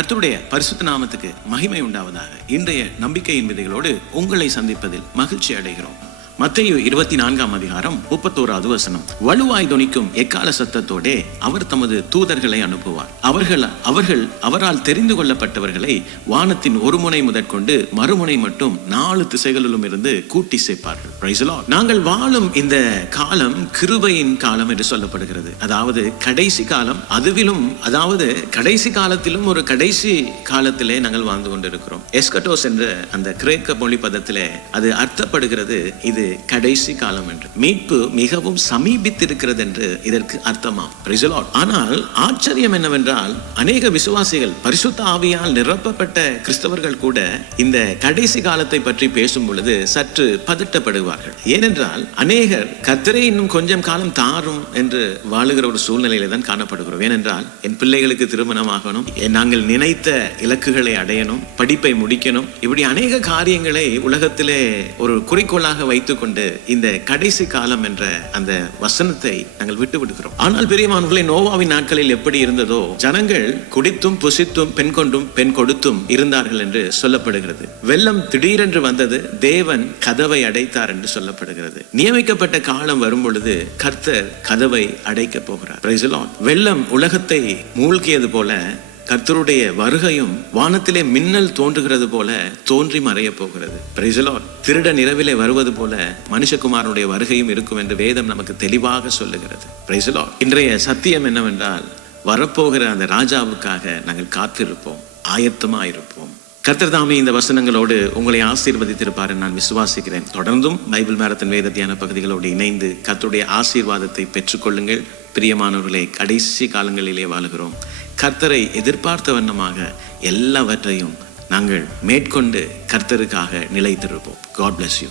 கர்த்தருடைய பரிசுத்த நாமத்துக்கு மகிமை உண்டாவதாக. இன்றைய நம்பிக்கையின் விதைகளோடு உங்களை சந்திப்பதில் மகிழ்ச்சி அடைகிறோம். மத்திய இருபத்தி நான்காம் அதிகாரம் முப்பத்தோராவது வசனம். வலுவாய் துணிக்கும் எக்கால சத்தத்தோடே அவர் தமது தூதர்களை அனுப்புவார். அவர்கள் அவர்கள் அவரால் தெரிந்து கொள்ளப்பட்டவர்களை வானத்தின் ஒரு முனை முதற்கொண்டு மறுமுனை மட்டும் நாலு திசைகளிலும் இருந்து கூட்டி சேர்ப்பார்கள் நாங்கள் வாழும் இந்த காலம் கிருபையின் காலம் என்று சொல்லப்படுகிறது. அதாவது கடைசி காலம் அதுவிலும் அதாவது கடைசி காலத்திலும் ஒரு கடைசி காலத்திலே நாங்கள் வாழ்ந்து கொண்டிருக்கிறோம். எஸ்கட்டோஸ் என்ற அந்த கிரேக்க மொழி பதத்திலே அது அர்த்தப்படுகிறது. இது கடைசி காலம் என்று. மீட்பு மிகவும் சமீபித்திருக்கிறது என்று இதற்கு அர்த்தமாம். ஆனால் ஆச்சரியம் என்னவென்றால் அநேக விசுவாசிகள் பரிசுத்த ஆவியால் நிரப்பப்பட்ட கிறிஸ்தவர்கள் கூட இந்த கடைசி காலத்தை பற்றி பேசும் பொழுது சற்று பதட்டப்படுவார்கள். ஏனென்றால் அநேகர் கத்தரை இன்னும் கொஞ்சம் காலம் தாரும் என்று வாழுகிற ஒரு சூழ்நிலையில தான் காணப்படுகிறோம். ஏனென்றால் என் பிள்ளைகளுக்கு திருமணமாகணும் நாங்கள் நினைத்த இலக்குகளை அடையணும் படிப்பை முடிக்கணும் இப்படி அநேக காரியங்களை உலகத்திலே ஒரு குறிக்கோளாக கொண்டு இந்த கடைசி காலம் என்ற அந்த வசனத்தை நாங்கள் விட்டு விடுகிறோம் ஆனால் பெரியமானவர்களை நோவாவின் நாட்களில் எப்படி இருந்ததோ ஜனங்கள் குடித்தும் புசித்தும் பெண் கொண்டும் பெண் கொடுத்தும் இருந்தார்கள் என்று சொல்லப்படுகிறது. வெள்ளம் திடீரென்று வந்தது தேவன் கதவை அடைத்தார் என்று சொல்லப்படுகிறது. நியமிக்கப்பட்ட காலம் வரும் பொழுது கர்த்தர் கதவை அடைக்க போகிறார். வெள்ளம் உலகத்தை மூழ்கியது போல கர்த்தருடைய வருகையும் வானத்திலே மின்னல் தோன்றுகிறது போல தோன்றி மறைய போகிறது. Praise திருட Lord. வருவது போல மனுஷகுமாரனுடைய வருகையும் இருக்கும் என்று வேதம் நமக்கு தெளிவாக சொல்லுகிறது. Praise இன்றைய சத்தியம் என்னவென்றால் வரப்போகிற அந்த ராஜாவுக்காக நாங்கள் காத்திருப்போம் ஆயத்தமா இருப்போம் கர்த்தர் தாமே இந்த வசனங்களோடு உங்களை ஆசீர்வதித்திருப்பார் நான் விசுவாசிக்கிறேன். தொடர்ந்தும் பைபிள் மேரத்தின் வேத தியான பகுதிகளோடு இணைந்து கர்த்தருடைய ஆசீர்வாதத்தை பெற்றுக்கொள்ளுங்கள். பிரியமானவர்களை கடைசி காலங்களிலே வாழுகிறோம். கர்த்தரை எதிர்பார்த்த வண்ணமாக எல்லாவற்றையும் நாங்கள் மேற்கொண்டு கர்த்தருக்காக நிலைத்திருப்போம். God bless you